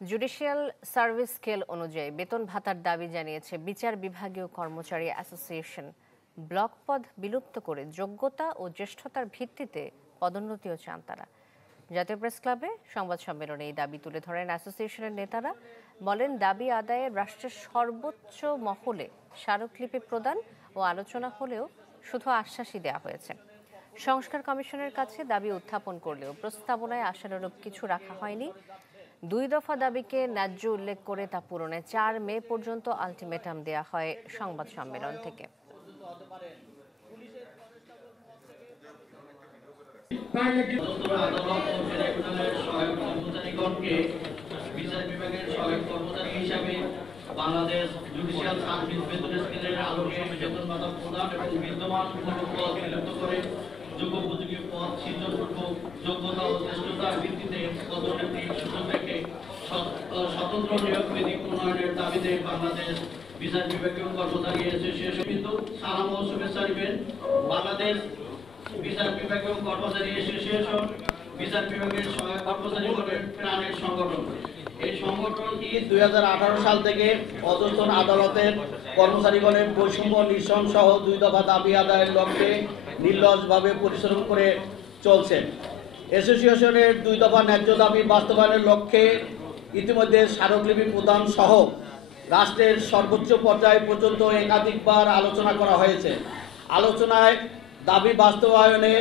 Judicial service scale অনুযায়ী বেতন ভাতার দাবি জানিয়েছে বিচার বিভাগীয় কর্মচারী অ্যাসোসিয়েশন। ব্লক পদ বিলুপ্ত করে যোগ্যতা ও জ্যেষ্ঠতার ভিত্তিতে পদোন্নতিও চান তারা। জাতীয় প্রেস ক্লাবে সংবাদ সম্মেলনে এই দাবি তুলে ধরেন অ্যাসোসিয়েশনের নেতারা। বলেন, দাবি আদায়ে রাষ্ট্রের সর্বোচ্চ মহলে স্মারকলিপি প্রদান ও আলোচনা হলেও শুধু আশ্বাসই দেওয়া হয়েছে। সংস্কার কমিশনের কাছে দাবি উত্থাপন করলেও প্রস্তাবনায় আশানুরূপ কিছু রাখা হয়নি। 2 দফা দাবিকে ন্যায্য উল্লেখ করে তা পূরণে 4 মে পর্যন্ত আলটিমেটাম দেয়া হয় সংবাদ সম্মেলন থেকে। বাংলাদেশ জুডিশিয়াল সার্ভিস বেতন স্কেলের আলোকে বেতন ভাতা প্রদান এবং বিদ্যমান কোনো পদ বিলুপ্ত করে যোগ্যোপযোগী পদ সৃজনপূর্বক যোগ্যতা ও জ্যেষ্ঠতার ভিত্তিতে পদোন্নতির সুযোগ রেখে স্বতন্ত্র নিয়োগ বিধি প্রণয়নের দাবিতে বাংলাদেশ বিচার বিভাগীয় কর্মচারী অ্যাসোসিয়েশন কিন্তু সালাম ও শুভেচ্ছা দিবেন। বাংলাদেশ বিচার বিভাগীয় কর্মচারী অ্যাসোসিয়েশন বিচার বিভাগের সহায়ক কর্মচারীগণের প্রাণের সংগঠন। এই সংগঠনটি 2018 সাল থেকে অধস্তন আদালতের কর্মচারীগণের বৈষম্য নিরসন সহ 2 দফা দাবি আদায়ের লক্ষ্যে নির্লসভাবে পরিশ্রম করে চলছে। অ্যাসোসিয়েশনের 2 দফা ন্যায্য দাবি বাস্তবায়নের লক্ষ্যে ইতিমধ্যে স্মারকলিপি প্রদান সহ রাষ্ট্রের সর্বোচ্চ পর্যায় পর্যন্ত একাধিকবার আলোচনা করা হয়েছে। আলোচনায় দাবি বাস্তবায়নে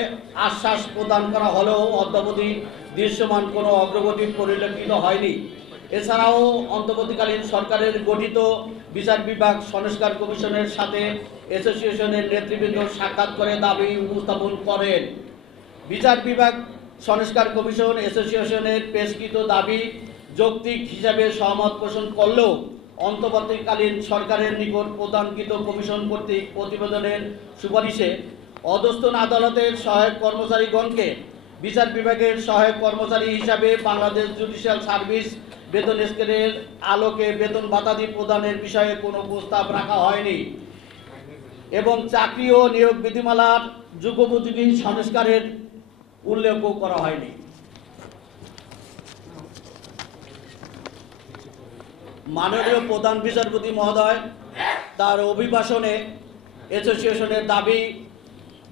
আশ্বাস প্রদান করা হলেও অদ্যাবধি দৃশ্যমান কোনো অগ্রগতি পরিলক্ষিত হয়নি। এছাড়াও অন্তর্বর্তীকালীন সরকারের গঠিত বিচার বিভাগ সংস্কার কমিশনের সাথে অ্যাসোসিয়েশনের নেতৃবৃন্দ সাক্ষাৎ করে দাবি উপস্থাপন করেন। বিচার বিভাগ সংস্কার কমিশন অ্যাসোসিয়েশনের পেশকৃত দাবি যৌক্তিক হিসাবে সহমত পোষণ করলেও অন্তর্বর্তীকালীন সরকারের নিকট প্রদানকৃত কমিশন কর্তৃক প্রতিবেদনের সুপারিশে অধস্তন আদালতের সহায়ক কর্মচারীগণকে বিচার বিভাগের সহায়ক কর্মচারী হিসাবে বাংলাদেশ জুডিশিয়াল সার্ভিস বেতন স্কেলের আলোকে বেতন ভাতাদি প্রদানের বিষয়ে কোনো প্রস্তাব রাখা হয়নি এবং চাকরি ও নিয়োগ বিধিমালার যুগোপযোগী সংস্কারের উল্লেখও করা হয়নি। মাননীয় প্রধান বিচারপতি মহোদয় তার অভিভাষণে অ্যাসোসিয়েশনের দাবি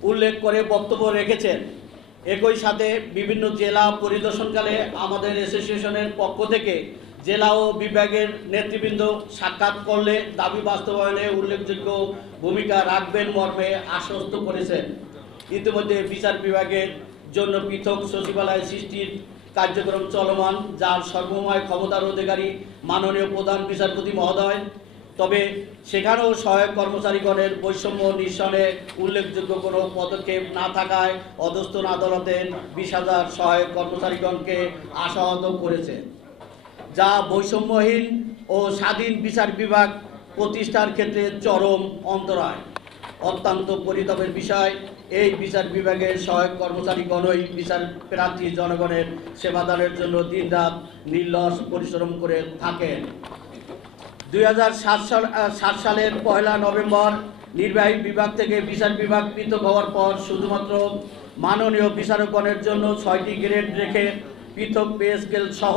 উল্লেখ করে বক্তব্য রেখেছেন। একই সাথে বিভিন্ন জেলা পরিদর্শনকালে আমাদের অ্যাসোসিয়েশনের পক্ষ থেকে জেলা ও বিভাগের নেতৃবৃন্দ সাক্ষাৎ করলে দাবি বাস্তবায়নে উল্লেখযোগ্য ভূমিকা রাখবেন মর্মে আশ্বস্ত করেছেন। ইতিমধ্যে বিচার বিভাগের জন্য পৃথক সচিবালয় সৃষ্টির কার্যক্রম চলমান, যার সর্বময় ক্ষমতার অধিকারী মাননীয় প্রধান বিচারপতি মহোদয়। তবে সেখানেও সহায়ক কর্মচারীগণের বৈষম্য নিরসনে উল্লেখযোগ্য কোনো পদক্ষেপ না থাকায় অধস্তন আদালতের 20,000 সহায়ক কর্মচারীগণকে আশাহত করেছে, যা বৈষম্যহীন ও স্বাধীন বিচার বিভাগ প্রতিষ্ঠার ক্ষেত্রে চরম অন্তরায়। অত্যন্ত পরিতাপের বিষয়, এই বিচার বিভাগের সহায়ক কর্মচারীগণই বিচার প্রার্থী জনগণের সেবাদানের জন্য দিনরাত নির্লস পরিশ্রম করে থাকেন। 2007 সালের 1 নভেম্বর নির্বাহী বিভাগ থেকে বিচার বিভাগ পৃথক হওয়ার পর শুধুমাত্র মাননীয় বিচারকগণের জন্য 6টি গ্রেড রেখে পৃথক পে স্কেল সহ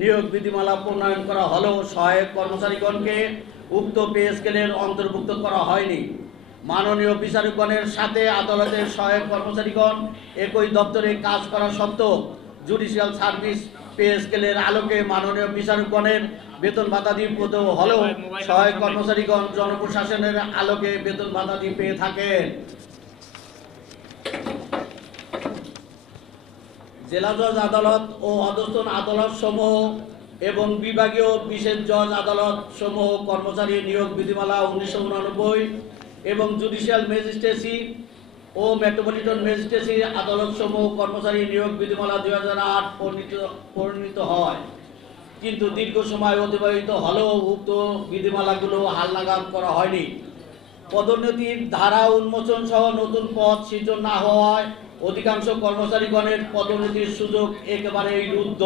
নিয়োগ বিধিমালা প্রণয়ন করা হলেও সহায়ক কর্মচারীগণকে উক্ত পে স্কেলের অন্তর্ভুক্ত করা হয়নি। মাননীয় বিচারকগণের সাথে আদালতের সহায়ক কর্মচারীগণ একই দপ্তরে কাজ করা সত্ত্বেও জুডিশিয়াল সার্ভিস পে স্কেলের আলোকে মাননীয় বিচারকগণের বেতন ভাতাদি প্রদান হলেও সহায়ক কর্মচারীগণ জনপ্রশাসনের আলোকে বেতন ভাতাদি পেয়ে থাকেন। জেলা জজ আদালত ও অধস্তন আদালত সমূহ এবং বিভাগীয় বিশেষ জজ আদালত সমূহ কর্মচারী নিয়োগ বিধিমালা 1989 এবং জুডিশিয়াল ম্যাজিস্ট্রেসি ও মেট্রোপলিটন ম্যাজিস্ট্রেসি আদালত সমূহ কর্মচারী নিয়োগ বিধিমালা 2008 প্রণীত হয়, কিন্তু দীর্ঘ সময় অতিবাহিত হলেও উক্ত বিধিমালাগুলো হালনাগাদ করা হয়নি। পদোন্নতির ধারা উন্মোচন সহ নতুন পদ সৃজন না হওয়ায় অধিকাংশ কর্মচারীগণের পদোন্নতির সুযোগ একেবারেই রুদ্ধ।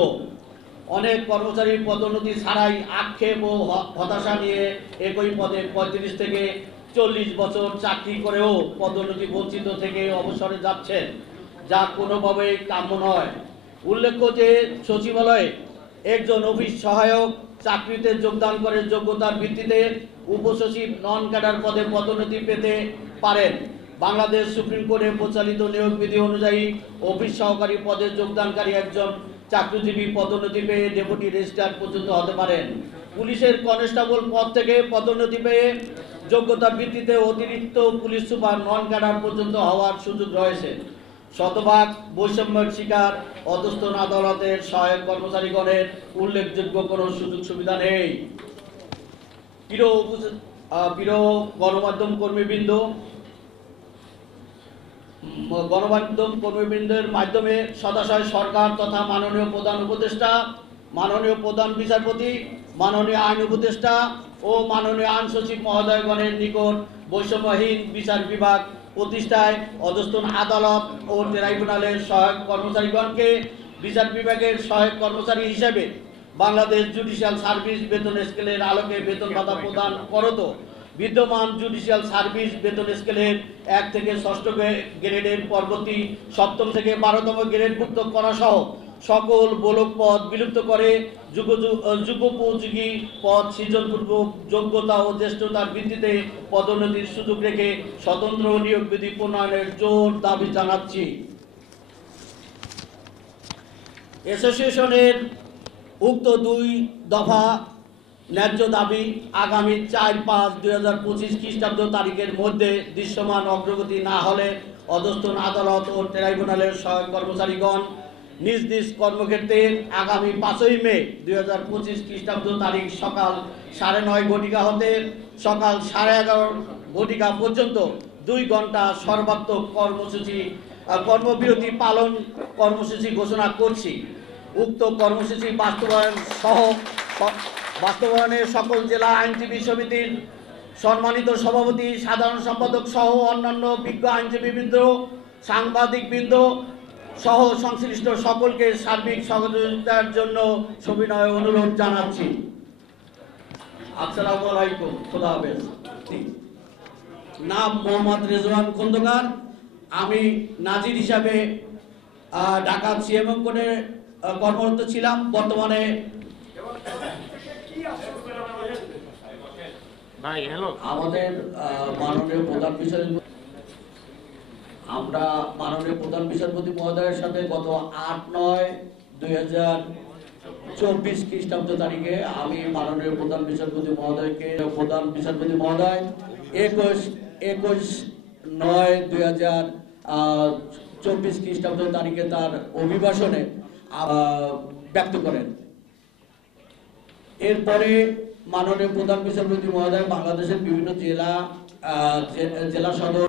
অনেক কর্মচারী পদোন্নতি ছাড়াই আক্ষেপ ও হতাশা নিয়ে একই পদে 35 থেকে 40 বছর চাকরি করেও পদোন্নতি বঞ্চিত থেকে অবসরে যাচ্ছেন, যা কোনোভাবেই কাম্য নয়। উল্লেখ্য যে সচিবালয়ে একজন অফিস সহায়ক চাকরিতে যোগদান করে যোগ্যতার ভিত্তিতে উপসচিব নন ক্যাডার পদে পদোন্নতি পেতে পারেন। বাংলাদেশ সুপ্রিম কোর্টে প্রচলিত নিয়োগ বিধি অনুযায়ী অফিস সহকারী পদে যোগদানকারী একজন চাকরিজীবী পদোন্নতি পেয়ে ডেপুটি রেজিস্ট্রার পর্যন্ত হতে পারেন। পুলিশের কনস্টেবল পদ থেকে পদোন্নতি পেয়ে যোগ্যতার ভিত্তিতে অতিরিক্ত পুলিশ সুপার নন ক্যাডার পর্যন্ত হওয়ার সুযোগ রয়েছে। শতভাগ বৈষম্যের শিকার অধস্তন আদালতের সহায়ক কর্মচারীগণের উল্লেখযোগ্য কোনো সুযোগ সুবিধা নেই। প্রিয় গণমাধ্যম কর্মীবৃন্দের মাধ্যমে সদাশয় সরকার তথা মাননীয় প্রধান উপদেষ্টা, মাননীয় প্রধান বিচারপতি, মাননীয় আইন উপদেষ্টা ও মাননীয় আইন সচিব মহোদয়গণের নিকট বৈষম্যহীন বিচার বিভাগ প্রতিষ্ঠায় অধস্তন আদালত ও ট্রাইব্যুনালের সহায়ক কর্মচারীগণকে বিচার বিভাগের সহায়ক কর্মচারী হিসেবে বাংলাদেশ জুডিশিয়াল সার্ভিস বেতন স্কেলের আলোকে বেতন ভাতা প্রদান করত বিদ্যমান জুডিশিয়াল সার্ভিস বেতন স্কেলের 1 থেকে 6ষ্ঠ গ্রেডের পরবর্তী 7ম থেকে 12তম গ্রেডভুক্ত করা সহ সকল ব্লক পদ বিলুপ্ত করে যুগোপযোগী পদ সৃজনপূর্বক যোগ্যতা ও জ্যেষ্ঠতার ভিত্তিতে পদোন্নতির সুযোগ রেখে স্বতন্ত্র নিয়োগ বিধি প্রণয়নের জোর দাবি জানাচ্ছি। অ্যাসোসিয়েশনের উক্ত 2 দফা ন্যায্য দাবি আগামী 4-5-2025 খ্রিস্টাব্দ তারিখের মধ্যে দৃশ্যমান অগ্রগতি না হলে অধস্তন আদালত ও ট্রাইব্যুনালের সহায়ক কর্মচারীগণ নিজ নিজ কর্মক্ষেত্রে আগামী 5ই মে 2025 খ্রিস্টাব্দ তারিখ সকাল 9:30 ঘটিকা হতে সকাল 11:30 ঘটিকা পর্যন্ত 2 ঘন্টা সর্বাত্মক কর্মবিরতি পালন কর্মসূচি ঘোষণা করছি। উক্ত কর্মসূচি বাস্তবায়নের সকল জেলা আইনজীবী সমিতির সম্মানিত সভাপতি, সাধারণ সম্পাদক সহ অন্যান্য বিজ্ঞ আইনজীবীবৃন্দ, সাংবাদিকবৃন্দ সহ সংশ্লিষ্ট সকলকে সার্বিক সহযোগিতার জন্য সবিনয় অনুরোধ জানাচ্ছি। আসসালামু আলাইকুম, খোদা হাফেজ। নাম মোহাম্মদ রেজওয়ান খন্দকার। আমি নাজির হিসাবে ঢাকা সিএমএম কোর্টে কর্মরত ছিলাম। বর্তমানে আমাদের মাননীয় প্রধান বিচারপতি মহোদয়ের সাথে গত 8-9-2024 খ্রিস্টাব্দ তারিখে আমি মাননীয় প্রধান বিচারপতি মহোদয় 21-9-2024 খ্রিস্টাব্দ তারিখে তার অভিভাষণে ব্যক্ত করেন। এরপরে মাননীয় প্রধান বিচারপতি মহোদয় বাংলাদেশের বিভিন্ন জেলা সদর